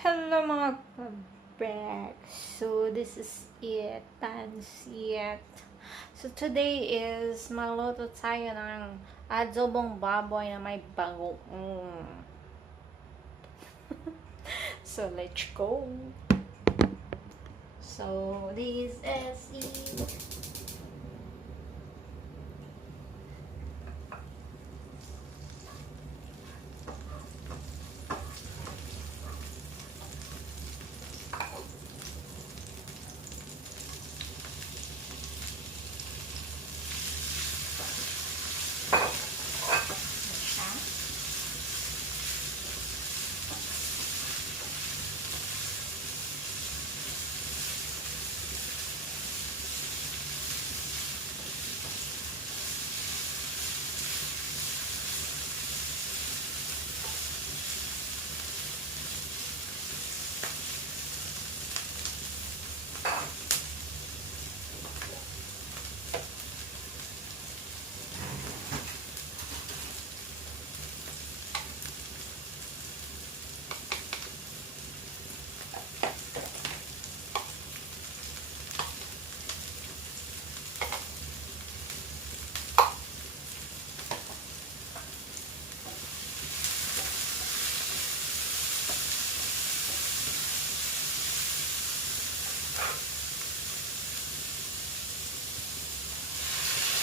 Hello mga kabrek. So this is it. Tansiet. So today is magluto tayo ng adobong baboy na may bagoong. So let's go. So this is it.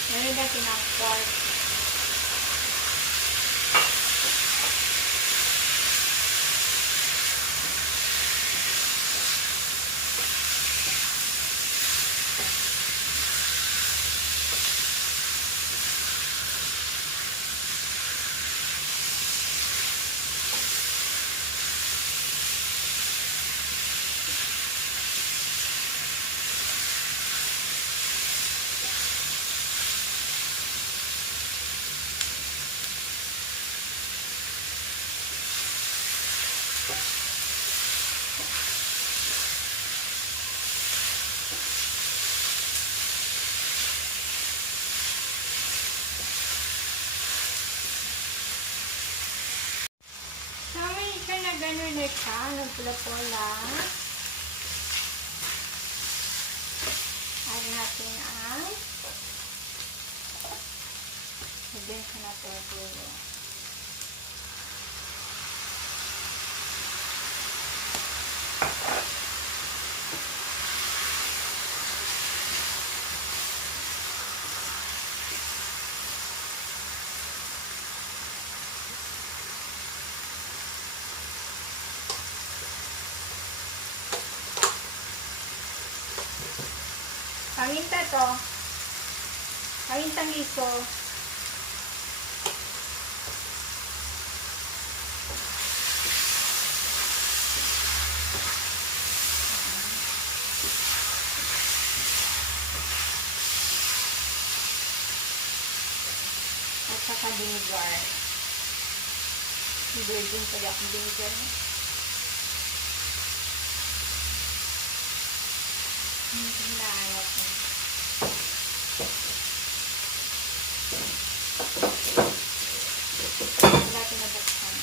Meron natin ang pork. Sabi siya na gano'n na siya, nagpula-pula. Add natin ang lagyan siya na tortilla. Paminta to. Pamintang iso. At saka vinegar. Virgin pala akong vinegar. Hinahanap mo. Dati na buksan.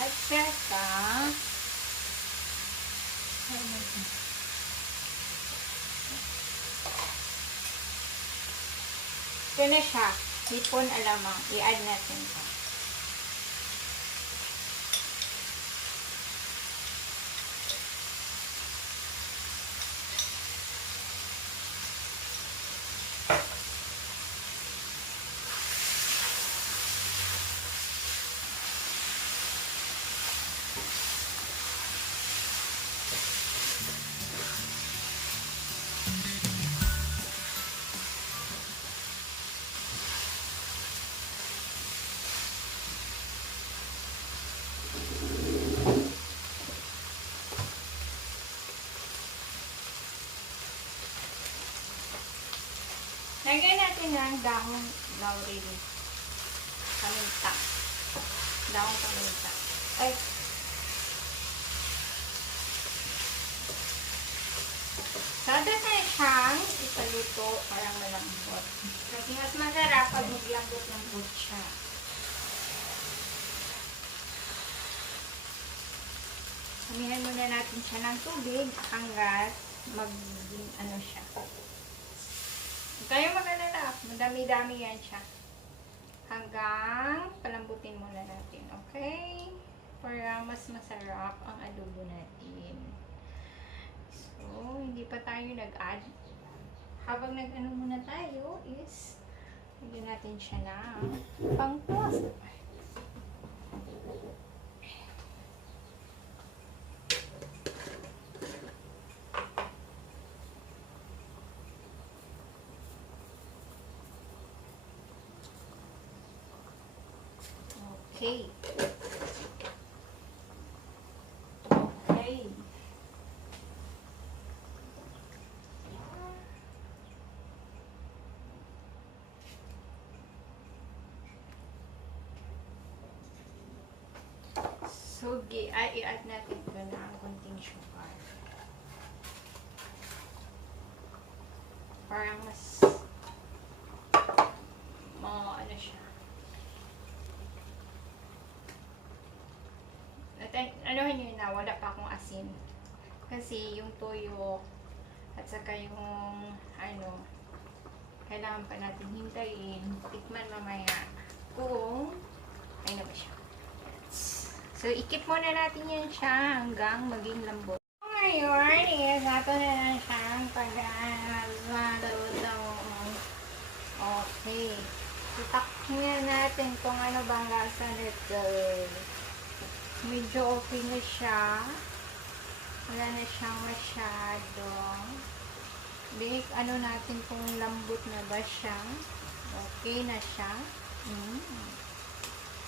At saka ito na siya. Hipon alamang. I-add natin ito. Lagyan natin ng dahong laurel. Paminta. Dahong paminta. Ay. Sada na siyang ipaluto para malambot. Kasi mas masarap pag maglambot-lambot siya. Samihan muna natin siya ng tubig hanggat maging ano siya. Huwag kayo mag-alala. Madami-dami yan siya. Hanggang palambutin muna natin. Okay? Para mas masarap ang adobo natin. So, hindi pa tayo nag-add. Habang nag-ano muna tayo is lagyan natin siya ng pangtuwas. Okay. Okay. So, i-add natin ito na ang konting sugar. Parang mas ano siya. At anuhin nyo na, wala pa akong asin. Kasi yung toyo at saka yung kailangan pa natin hintayin. Tikman mamaya kung ano ba siya. So, ikip muna natin yan siya hanggang maging lambot. Ngayon is ato na lang siyang pag-aluto. Okay. Itakhin natin kung ano bang lasa nito. Medyo okay na siya. Wala na siyang masyado. Ano natin kung lambot na ba siya. Okay na siya.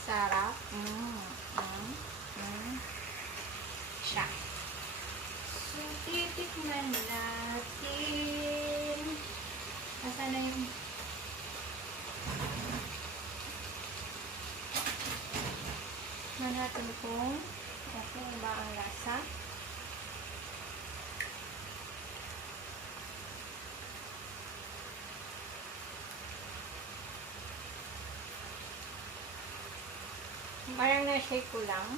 Sarap. Siya. So, titikman natin. Asa na yung natin kung okay ba ang lasa. Parang na-shake ko lang.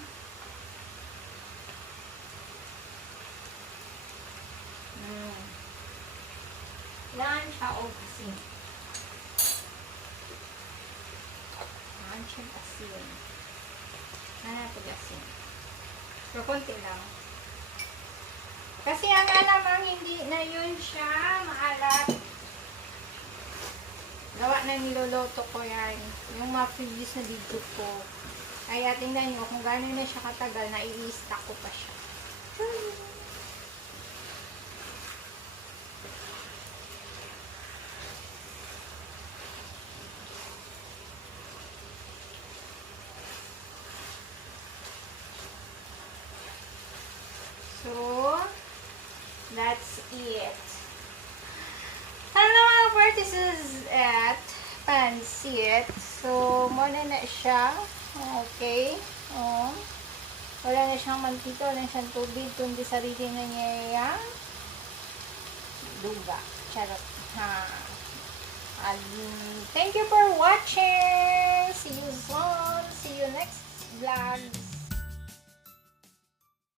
Kailangan siya o asin. Kailangan siya asin. Natin asin. Pero konti lang. Kasi ang alamang hindi na yun siya maalat. Gawa na niloloto ko yan. Yung mga previous na video ko. Kaya tingnan nyo kung gano'n na siya katagal, na-i-stack ko pa siya. So, that's it. Hello mga friends, this is at pansit. So, muna na siya. Okay. Wala na siyang mantika, wala na siyang tubig, kundi sarili na niya yung duga. Charot. Thank you for watching. See you soon. See you next vlog.